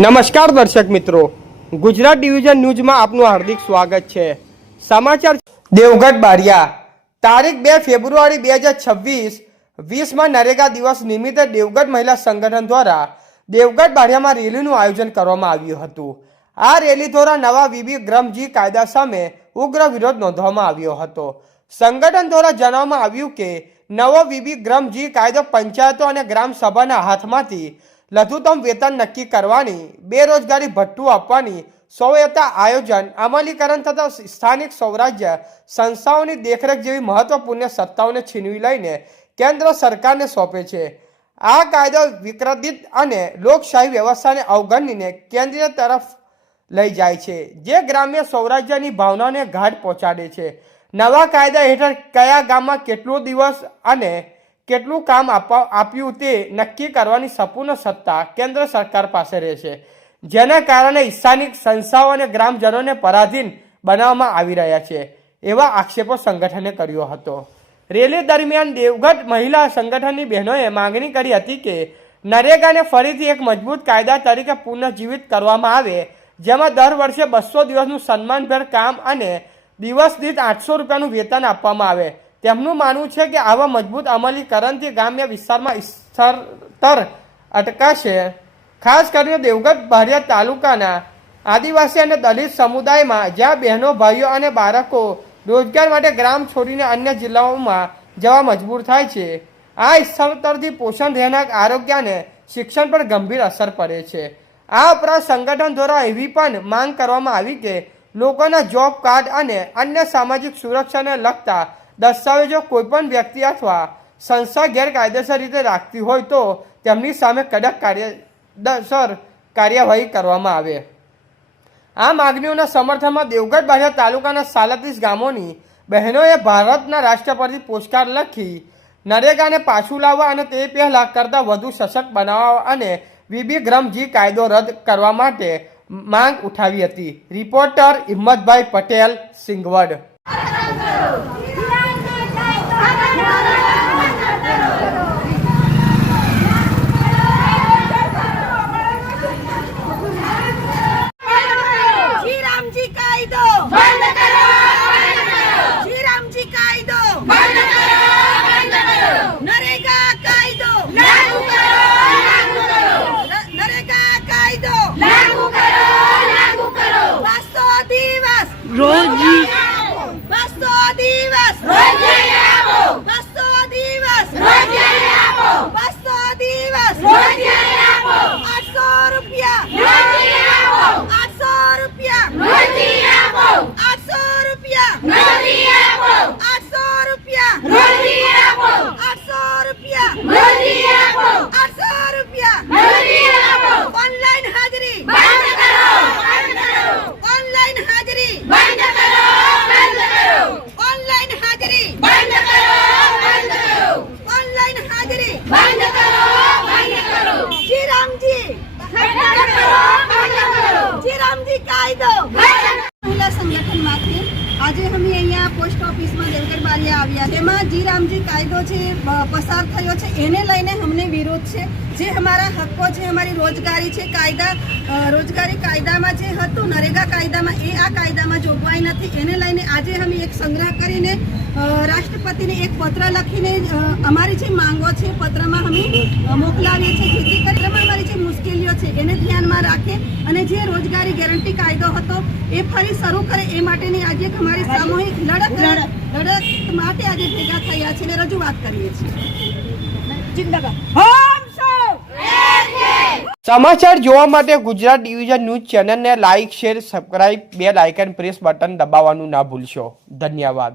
નમસ્કાર દર્શક મિત્રો, ગુજરાત ડિવિઝન ન્યૂઝમાં આપનું હાર્દિક સ્વાગત છે। સમાચાર દેવગઢ બારિયા તારીખ 2 ફેબ્રુઆરી 2026 20માં નરેગા દિવસ નિમિત્તે દેવગઢ મહિલા સંગઠન દ્વારા દેવગઢ બારિયામાં રેલીનું આયોજન કરવામાં આવ્યું હતું। આ રેલી દ્વારા નવા વીબી ગ્રામજી કાયદા સામે ઉગ્ર વિરોધ નોંધવામાં આવ્યો હતો। સંગઠન દ્વારા જણાવવામાં આવ્યું કે નવો વીબી ગ્રામજી કાયદો પંચાયતો અને ગ્રામ સભાના હાથમાંથી લઘુત્તમ વેતન નક્કી કરવાની, બેરોજગારી ભથ્થું આપવાની, સ્વાયત્તા આયોજન, અમલીકરણ તથા સ્થાનિક સ્વરાજ્ય સંસ્થાઓની દેખરેખ જેવી મહત્વપૂર્ણ સત્તાઓને છીનવી લઈને કેન્દ્ર સરકારને સોંપે છે। આ કાયદો વિકેન્દ્રિત અને લોકશાહી વ્યવસ્થાને અવગણીને કેન્દ્ર તરફ લઈ જાય છે, જે ગ્રામ્ય સ્વરાજ્યની ભાવનાને ઘાટ પહોંચાડે છે। નવા કાયદા હેઠળ કયા ગામમાં કેટલો દિવસ અને કેટલું કામ આપ્યું તે નક્કી કરવાની સંપૂર્ણ સત્તા કેન્દ્ર સરકાર પાસે રહેશે, જેના કારણે સ્થાનિક સંસ્થાઓ અને ગ્રામજનોને પરાધીન બનાવવામાં આવી રહ્યા છે, એવા આક્ષેપો સંગઠને કર્યો હતો। રેલી દરમિયાન દેવગઢ મહિલા સંગઠનની બહેનોએ માંગણી કરી હતી કે નરેગાને ફરીથી એક મજબૂત કાયદા તરીકે પુનઃજીવિત કરવામાં આવે, જેમાં દર વર્ષે 200 દિવસનું સન્માનભેર કામ અને દિવસ દીઠ 800 રૂપિયાનું વેતન આપવામાં આવે। તેમનું માનવું છે કે આવા મજબૂત અમલીકરણથી ગ્રામ્ય વિસ્તારમાં સ્થળાંતર અટકાશે। ખાસ કરીને દેવગઢ બારિયા તાલુકાના આદિવાસી અને દલિત સમુદાયમાં જ્યાં બહેનો, ભાઈઓ અને બાળકો રોજગાર માટે ગ્રામ છોડીને અન્ય જિલ્લાઓમાં જવા મજબૂર થાય છે, આ સ્થળાંતરથી પોષણ, રહેણાંક, આરોગ્ય અને શિક્ષણ પર ગંભીર અસર પડે છે। આ ઉપરાંત સંગઠન દ્વારા એવી પણ માંગ કરવામાં આવી કે લોકોના જોબ કાર્ડ અને અન્ય સામાજિક સુરક્ષાને લગતા દસ્તાવેજો કોઈપણ વ્યક્તિ અથવા સંસ્થા ગેરકાયદેસર રીતે રાખતી હોય તો તેમની સામે કડક કાયદેસર કાર્યવાહી કરવામાં આવે। આ માગણીઓના સમર્થનમાં દેવગઢ બારિયા તાલુકાના 37 ગામોની બહેનોએ ભારતના રાષ્ટ્રપતિ પોસ્ટકાર્ડ લખી નરેગાને પાછું લાવવા અને તે પહેલા કરતાં વધુ સશક્ત બનાવવા અને વીબી ગ્રામજી કાયદો રદ કરવા માટે માંગ ઉઠાવી હતી। રિપોર્ટર હિંમતભાઈ પટેલ, સિંગવડ। મહિલા સંગઠનમાંથી આજે અમે અહીંયા પોસ્ટ ઓફિસમાં દેવગઢ બારિયા આવ્યા, જેમાં જી રામજી કાયદો છે પસાર થયો છે, એને લઈને અમને વિરોધ છે। જે અમારા હક્કો છે, અમારી રોજગારી છે, રોજગારી કાયદામાં જે હતું નરેગા કાયદામાં, એ આ કાયદામાં જોગવાઈ નથી, એને લઈને આજે અમે એક સંગ્રહ કરીને રાષ્ટ્રપતિને એક પત્ર લખીને અમારી જે માંગો છે પત્રમાં અમે મોકલાવીએ છીએ, જેથી કરીને અમારી જે મુશ્કેલીઓ છે એને ધ્યાનમાં રાખે અને જે રોજગારી ગેરંટી કાયદો હતો એ ફરી શરૂ કરે, એ માટેની આજે અમારી સામૂહિક લડત માટે આજે ભેગા થયા છે અને રજૂઆત કરીએ છીએ। સમાચાર જોવા માટે ગુજરાત ડિવિઝન ન્યૂઝ ચેનલને like, share, subscribe, bell icon press button દબાવવાનું ના ભૂલશો। ધન્યવાદ।